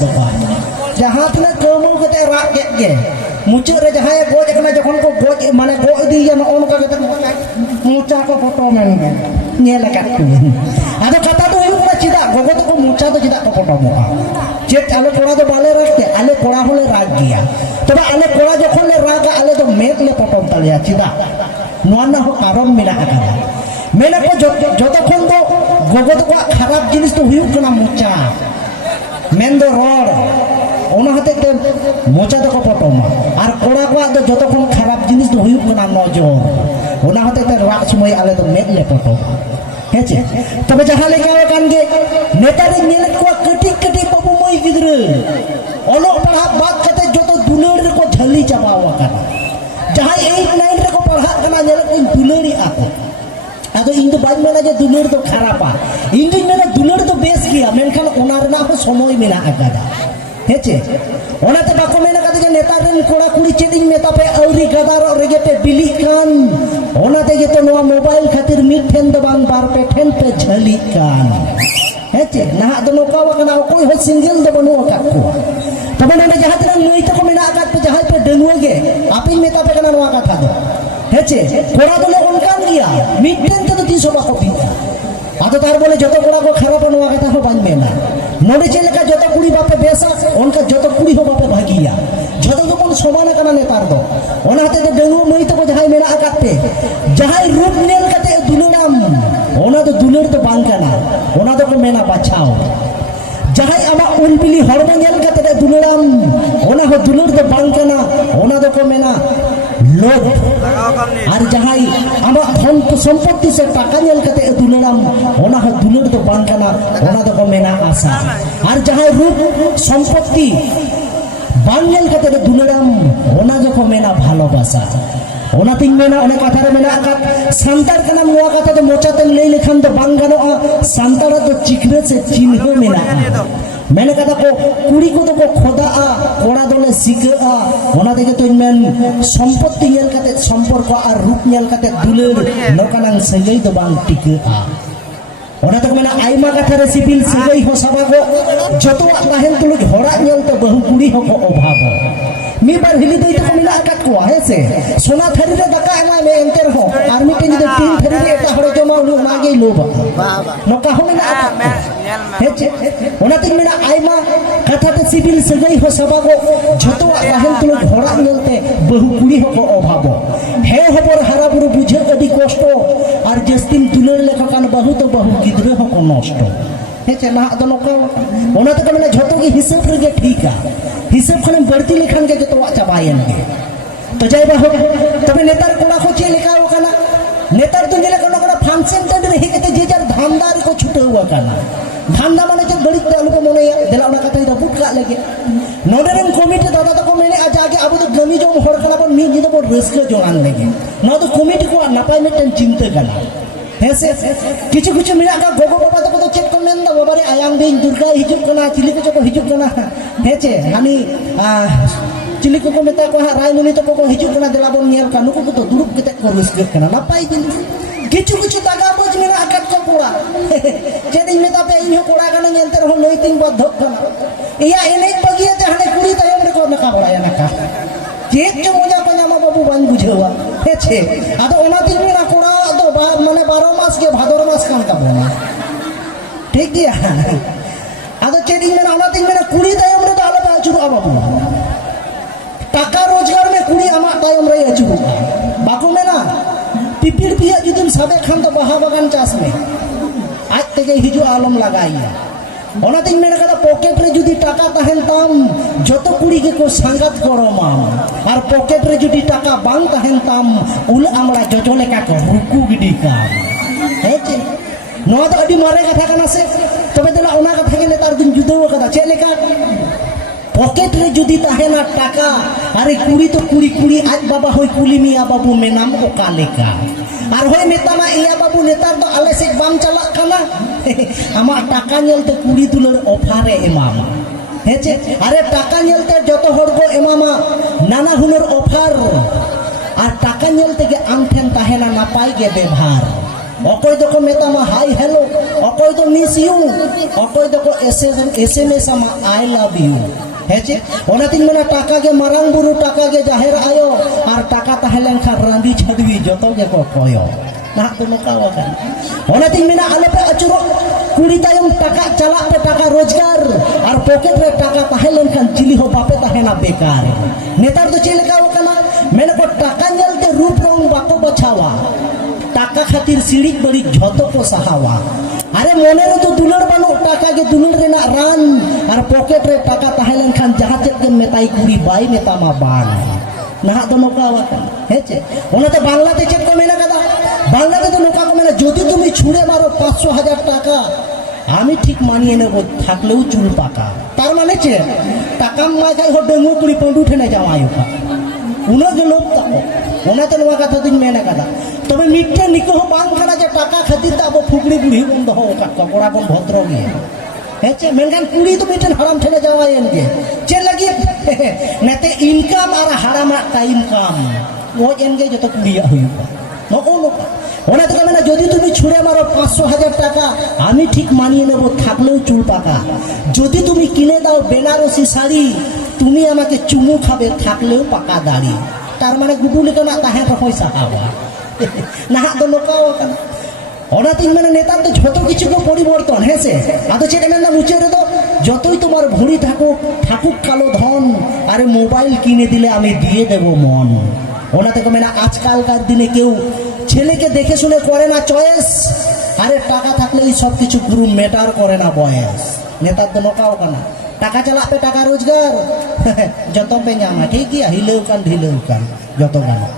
ᱫᱚ ᱵᱟᱝ ᱡᱟᱦᱟᱸ ᱛᱤᱱᱟᱹᱜ ᱠᱟᱹᱢᱟᱹᱣ ᱠᱟᱛᱮ ᱨᱟᱜ ᱠᱮᱫ ᱜᱮ ᱢᱩᱪᱟᱹᱫ ᱨᱮ ᱡᱟᱦᱟᱸᱭ ᱜᱚᱡ ᱟᱠᱟᱱᱟ ᱡᱚᱠᱷᱚᱱ ᱠᱚ ᱜᱚᱡ ᱢᱟᱱᱮ ᱜᱚᱡ ᱤᱫᱤᱭᱟ ᱱᱚᱜᱼᱚ ᱱᱚᱝᱠᱟ ᱠᱟᱛᱮ ᱢᱚᱪᱟ ᱠᱚ ᱯᱚᱴᱚᱢ ᱮᱱ ᱜᱮ ᱧᱮᱞ ᱟᱠᱟᱫ ᱠᱚᱣᱟᱹᱧ ᱟᱫᱚ ᱠᱟᱛᱷᱟ ᱫᱚ ᱦᱩᱭᱩᱜ ᱠᱟᱱᱟ ᱪᱮᱫᱟᱜ ᱜᱚᱜᱚ ᱛᱟᱠᱚ ᱢᱚᱪᱟ ᱫᱚ ᱪᱮᱫᱟᱜ ᱠᱚ ᱯᱚᱴᱚᱢᱚᱜᱼᱟ ᱪᱮᱫ ᱟᱞᱮ ᱠᱚᱲᱟ ᱫᱚ ᱵᱟᱞᱮ ᱨᱟᱜ ᱛᱮ ᱟᱞᱮ ᱠᱚᱲᱟ ᱦᱚᱸᱞᱮ ᱨᱟᱜ ᱜᱮᱭᱟ ᱛᱚᱵᱮ ᱟᱞᱮ ᱠᱚᱲᱟ ᱡᱚᱠᱷᱚᱱ ᱞᱮ ᱨᱟᱜᱟ ᱟᱞᱮ ᱫᱚ ᱢᱮᱫ ᱞᱮ ᱯᱚᱴᱚᱢ ᱛᱟᱞᱮᱭᱟ ᱪᱮᱫᱟᱜ ᱱᱚᱣᱟ ᱨᱮᱱᱟᱜ ᱦᱚᱸ ᱠᱟᱨᱚᱱ ᱢᱮᱱᱟᱜ ᱟᱠᱟᱫᱟ ᱢᱮᱱᱟ ᱠᱚ ᱡᱚᱛᱚ ᱠᱷᱚᱱ ᱫᱚ ᱜᱚᱜᱚ ᱛᱟᱠᱚᱣᱟᱜ ᱠᱷᱟᱨᱟᱯ ᱡᱤᱱᱤস ᱫᱚ ᱦᱩᱭᱩᱜ ᱠᱟᱱᱟ ᱢᱚᱪᱟ ᱢᱮᱱᱫᱚ ᱨᱚᱲ ᱚᱱᱟ ᱦᱚᱛᱮᱡ ᱛᱮ ᱢᱚᱪᱟ ᱫᱚᱠᱚ ᱯᱚᱴᱚᱢᱟ ᱟᱨ ᱠᱚᱲᱟ ᱠᱚᱣᱟᱜ ᱫᱚ ᱡᱚᱛᱚ ᱠᱷᱚᱱ ᱠᱷᱟᱨᱟᱯ ᱡᱤᱱᱤস ᱫᱚ ᱦᱩᱭᱩᱜ ᱠᱟᱱᱟ ᱱᱚᱡᱚᱨ ᱚᱱᱟ ᱦᱚᱛᱮᱡ ᱛᱮ ᱨᱟᱜ ᱥᱚᱢᱚᱭ ᱟᱞᱮ ᱫᱚ ᱢᱮᱫ ᱞᱮ ᱯᱚᱴᱚᱢᱟ ᱦᱮᱸᱪᱮ ᱛᱚᱵᱮ ᱡᱟᱦᱟᱸ ᱞᱮᱠᱟ ᱠᱟᱱ ᱜᱮ ᱱᱮᱛᱟᱨᱤᱧ ᱧᱮᱞᱮᱫ ᱠᱚᱣᱟ ᱠᱟᱹᱴᱤᱡ ᱠᱟᱹᱴᱤᱡ ᱵᱟᱹᱵᱩ ᱢᱟᱹᱭ ᱜᱤᱫᱽᱨᱟᱹ ᱚᱞᱚᱜ ᱯᱟᱲᱦᱟᱜ ᱵᱟᱫ ᱠᱟᱛᱮ ᱡᱚᱛᱚ ᱫᱩᱞᱟᱹᱲ ᱨᱮᱠᱚ ᱡᱷᱟᱹᱞᱤ ᱪᱟᱵᱟᱣ ᱟᱠᱟᱱᱟ ᱡᱟᱦᱟᱸᱭ 8, 9 ᱨᱮᱠᱚ ᱯᱟᱲᱦᱟᱜ ᱠᱟᱱᱟ ᱧᱮᱞᱮᱫ ᱠᱚᱧ ᱫᱩᱞᱟᱹᱲᱮᱜᱼᱟ ᱠᱚ ᱟᱫᱚ ᱤᱧ ᱫᱚ ᱵᱟᱹᱧ ᱢᱮᱱᱟ ᱡᱮ ᱫᱩᱞᱟᱹᱲ ᱫᱚ ᱠᱷᱟᱨᱟᱯᱟ ᱤᱧ ᱫᱩᱧ ᱢᱮᱱᱟ ᱫᱩᱞᱟᱹᱲ ᱫᱚ ᱵᱮᱥ ᱜᱮᱭᱟ ᱢᱮᱱᱠᱷᱟᱱ ᱚᱱᱟ ᱨᱮᱱᱟᱜ ᱦᱚᱸ ᱥᱚᱢᱚᱭ ᱢᱮᱱᱟᱜ ᱟᱠᱟᱫᱟ ᱦᱮᱸᱪᱮ ᱚᱱᱟᱛᱮ ᱵᱟᱠᱚ ᱢᱮᱱ ᱟᱠᱟᱫᱟ ᱡᱮ ᱱᱮᱛᱟᱨ ᱨᱮᱱ ᱠᱚᱲᱟ ᱠᱩᱲᱤ ᱪᱮᱫ ᱤᱧ ᱢᱮᱛᱟ ᱯᱮ ᱟᱹᱣᱨᱤ ᱜᱟᱫᱟᱨᱚᱜ ᱨᱮᱜᱮ ᱯᱮ ᱵᱤᱞᱤᱜ ᱠᱟᱱ ᱚᱱᱟᱛᱮ ᱡᱚᱛᱚ ᱱᱚᱣᱟ ᱢᱳᱵᱟᱭᱤᱞ ᱠᱷᱟᱹᱛᱤᱨ ᱢᱤᱫ ᱴᱷᱮᱱ ᱫᱚ ᱵᱟᱝ ᱵᱟᱨ ᱯᱮ ᱴᱷᱮᱱ ᱯᱮ ᱡᱷᱟᱹᱞᱤᱜ ᱠᱟᱱ ᱦᱮᱸᱪᱮ ᱱᱟᱦᱟᱜ ᱫᱚ ᱱᱚᱝᱠᱟ ᱟᱠᱟᱱᱟ ᱚᱠᱚᱭ ᱦᱚᱸ ᱥᱤᱝᱜᱮᱞ ᱫᱚ ᱵᱟᱹᱱᱩᱜ ᱟᱠᱟᱫ ᱠᱚᱣᱟ ᱛᱚᱵᱮ ᱱᱚᱰᱮ ᱡᱟᱦᱟᱸ ᱛᱤᱱᱟᱹᱜ ᱢᱟᱹᱭ ᱛᱟᱠᱚ ᱢᱮᱱᱟᱜ ᱟᱠᱟᱫ ᱯᱮ ᱡᱟᱦᱟᱸᱭ ᱯᱮ ᱰᱟᱺᱜᱩᱣᱟᱹ ᱜᱮ ᱟᱯᱮᱧ ᱢᱮᱛᱟ ᱯᱮ ᱠᱟᱱᱟ ᱱᱚᱣᱟ ᱠᱟᱛᱷᱟ ᱫᱚ ᱦᱮᱸᱪᱮ ᱠᱚᱲᱟ ᱫᱚᱞᱮ ᱚᱱᱠᱟᱱ ᱜᱮᱭᱟ ᱢᱤᱫᱴᱮᱱ ᱛᱮᱫᱚ ᱛᱤᱥ ᱦᱚᱸ ᱵᱟᱠᱚ ᱵᱤᱜᱼᱟ ᱟᱫᱚ ᱛᱟᱨ ᱵᱚলে ᱡᱚᱛᱚ ᱠᱚᱲᱟ ᱠᱚ ᱠᱷᱟᱨᱟᱯᱟ ᱱᱚᱣᱟ ᱠᱟᱛᱷᱟ ᱦᱚᱸ ᱵᱟᱹᱧ ᱢᱮᱱᱟ ᱱᱚᱰᱮ ᱪᱮᱫ ᱞᱮᱠᱟ ᱡᱚᱛᱚ ᱠᱩᱲᱤ ᱵᱟᱯᱮ ᱵᱮᱥᱟ ᱚᱱᱠᱟ ᱡᱚᱛᱚ ᱠᱩᱲᱤ ᱦᱚᱸ ᱵᱟᱯᱮ ᱵᱷᱟᱹᱜᱤᱭᱟ ᱡᱚᱛᱚ ᱜᱮᱵᱚᱱ ᱥᱚᱢᱟᱱ ᱟᱠᱟᱱᱟ ᱱᱮᱛᱟর ᱫᱚ ᱚᱱᱟ ᱦᱚᱛᱮᱡ ᱛᱮ ᱰᱟᱺᱜᱩᱣᱟᱹ ᱢᱟᱹᱭ ᱛᱟᱠᱚ ᱡᱟᱦᱟᱸᱭ ᱢᱮᱱᱟᱜ ᱟᱠᱟᱫ ᱯᱮ ᱡᱟᱦᱟᱸᱭ ᱨূᱯ ᱧᱮᱞ ᱠᱟᱛᱮ ᱫᱩᱞᱟᱹᱲᱟᱢ ᱚᱱᱟ ᱫᱚ ᱫᱩᱞᱟᱹᱲ ᱫᱚ ᱵᱟᱝ ᱠᱟᱱᱟ ᱚᱱᱟ ᱫᱚᱠᱚ ᱢᱮᱱᱟ ᱵᱟᱪᱷᱟᱣ ᱡᱟᱦᱟᱸᱭ ᱟᱢᱟᱜ ᱩᱱᱵᱤᱞᱤ ᱦᱚᱲᱢᱚ ᱧᱮᱞ ᱠᱟᱛᱮ ᱫᱩᱞᱟᱹᱲᱟᱢ ᱚᱱᱟ ᱦᱚᱸ ᱫᱩᱞᱟᱹᱲ ᱫᱚ ᱵᱟᱝ ᱠᱟᱱᱟ ᱚᱱᱟ ᱫᱚᱠᱚ ᱢᱮᱱᱟ लोभ और जहाई आमा धन सम्पत्ति से टाका नेल कते दुलड़ाम ओना हो दुलड़ तो बांग कना ओना दो को मेना आशा और जहाई रूप सम्पत्ति बांग नेल कते दुलड़ाम ओना दो को मेना भालोबासा ओना तिंग मेना ओने कथा रे मेना आका सांतार कना मोआ कथा तो मोचाते लई लेखान तो बांग गानोआ सांतारा तो चिकरे से चिन्ह मेना मैंने कहा को कुड़ी को तो को खोदा कोड़ा दोले सिका ओना देखे तो मेन सम्पत्ति नेल कते सम्पर्क और रूप नेल कते दुलड़ नोकानां सगई दो बांग टिका ओना तो मेना आइमा कथा रे सिबिल सगई हो सबागो जतो ताहेन तुलु होड़ा नेल तो बहु कुड़ी हो को अभाव मी बार हिली दई तो मेना आकात को है से सोना थरी रे दका एमा ले एंटर हो आर मी टिन दे तीन थरी रे एटा हड़े जमा उनु मागे लोबा नोका हो मेना हेचे ओना तिन मेना आइमा कथा ते सिबिल सगई हो सबागो जतो ताहेन तुलु होड़ा नेलते बहु कुड़ी हो को अभाव हे हबर हारा बुरु बुझे अडी कष्ट और जस्तिन दुलड़ लेखा कान बहु तो बहु गिद्रे हो को नष्ट हेचे ना तो नोका ओना तो मेना जतो की हिसाब रे ठीक है हिसाब खाने बढ़ती लेखान के तो चाबायन के तो जाय बाहो तबे नेतार कोड़ा को चे लेखा हो काना नेतार तो जेले कोना कोना फंक्शन टे रही के जे जार धामदार को छुटे हुआ काना धामदा माने जे बड़ी तो को मने देला ओना कथा दा बुट का लगे नोडरन कमिटी दादा तो को मेने आज आगे अब तो गमी जो होड़ कला पर मी जिदो बोर रिस्क जोड़ान लगे ना तो कमिटी को नापाय में चिंता कना हेसे किछु किछु मिला का गोगो बाबा तो चेक को मेन दा बाबा रे आयाम दिन दुर्गा हिजुक कना चिली को हिजुक कना हेचे हानि चिली को मेता को रायमुनि तो को हिजुक कना देला बोन नेल का नुको तो दुरुप केते को रिस्क कना नापाय दिन किछु किछु दागा बोज मेरा आकात को पूरा जेदिन मेता पे इन कोड़ा कना नेलते हो लई तीन बार धक कना इया एने बगिया ते हने कुड़ी तयम रे को नका बड़ाया नका चेक जो मजा को नामा बाबू बान बुझेवा हेचे आदो ओना दिन मेरा कोड़ा तो माने 12 मास के भादर मास कान का बोना ठीक गया आदो चेदिन मेरा ओना दिन मेरा कुड़ी तयम रे तो आलो बाचु बाबू टाका रोजगार में कुड़ी आमा तयम रे अचु बाको मेना पिपिर पिया जुदिम साबे खान तो बहा बागान चास में आज तेगे हिजु आलम लगाइया ओना दिन मेना कदा पॉकेट रे जुदी टाका ताहेन ताम जतो कुड़ी के को संगत करो माम और पॉकेट रे जुदी टाका बांग ताहेन ताम उल आमड़ा जजो लेका को रुकु गिडी का हेचे नोआ तो अडी मारे कथा कना से तबे देला ओना कथा के नेतार दिन जुदो कदा चे लेका पॉकेट रे जुदी ताहेना टाका अरे कुड़ी तो कुड़ी कुड़ी आज बाबा होय कुली मिया बाबू में नाम ओका लेका और होय मेतामा इया बाबू नेतार तो आले से बाम चला कना आमा टाका नेलते कुड़ी दुलर ऑफारे एमामा हेचे अरे टाका नेलते जतो हर को एमामा नाना हुनर ऑफर और टाका नेलते के आम ठेन ताहेना नापाय के व्यवहार অকয় দকো মেতামা হাই হ্যালো, অকয় তো মিস ইউ, অকয় দকো এসএমএস আমা আই লাভ ইউ। হেছে ওনাতিন মেনা টাকা গে মারাং বুরু, টাকা গে জাহের আয়ো, আর টাকা তাহলেন খান রাঁধি ছাদবি যত গে কো কয় না তো নকা ওখান। ওনাতিন মেনা আলোপে আচুরো, কুড়ি তায়ম টাকা চালাক পে টাকা রোজগার, আর পকেট রে টাকা তাহলেন খান চিলি হো বাপে তাহেনা বেকার। নেতার তো চলে কাও কানা মেনে কো টাকা জলতে রূপ রং বাকো বছাওয়া, টাকা খাতির সিড়িক বড়ি যত কো সাহাওয়া। আরে মনের তো দুলার বানো টাকা গে দুলার রে না রান, আর পকেট রে টাকা তাহলেন খান যাহা চেক গে মেতাই কুড়ি বাই মেতামা বান। না তো নৌকা হেছে ওনাতে বাংলাতে চেক কমে না কাদা, বাংলাতে তো নৌকা কমে না। যদি তুমি ছুঁড়ে মারো 500,000 টাকা, আমি ঠিক মানিয়ে নেব থাকলেও চুল পাকা। তার মানে চে টাকা মাঝাই হো ডেঙ্গু কুড়ি পন্ড উঠে না যাওয়া আয়ুকা উনো যে লোক তাকো ওনাতে নোয়া কথা দিন মেনে কাদা। তবে মিট্টে নিকো বাং কানা যে টাকা খাতির আবো ফুকড়ি বুড়ি বন্ধ হো কাকা কোড়া কোন ভদ্র গিয়ে হেছে মেনখান কুড়ি তো মিটেন হারাম ঠেলে যাওয়া এনগে চে লাগি নেতে ইনকাম আর হারাম টাইম কাম ও এনগে যত কুড়িয়া হইবা নকো নকা। ওনা তো মানে যদি তুমি ছুঁড়ে মারো 500,000 টাকা, আমি ঠিক মানিয়ে নেব থাকলেও চুল পাকা। যদি তুমি কিনে দাও বেনারসি শাড়ি, তুমি আমাকে চুমু খাবে থাকলেও পাকা দাড়ি। তার মানে গুডুলি কেন তাহে তো পয়সা খাওয়া না তো নকাও কেন। ওনা তিন মানে নেতার তো যত কিছু পরিবর্তন হেসে আদৌ ছেলে মেয়ে না মুছে রে তো যতই তোমার ভুঁড়ি থাকুক থাকুক কালো ধন, আরে মোবাইল কিনে দিলে আমি দিয়ে দেব মন। ওনা থেকে মানে আজকালকার দিনে কেউ ছেলেকে দেখে শুনে করে না চয়েস, আরে টাকা থাকলে এই সব কিছু গুরু ম্যাটার করে না বয়স। নেতার তো নকাও কানা টাকা চালাপে টাকা রোজগার যত পে জামা ঠিক হিলেও কান ঢিলেও কান যত গানা।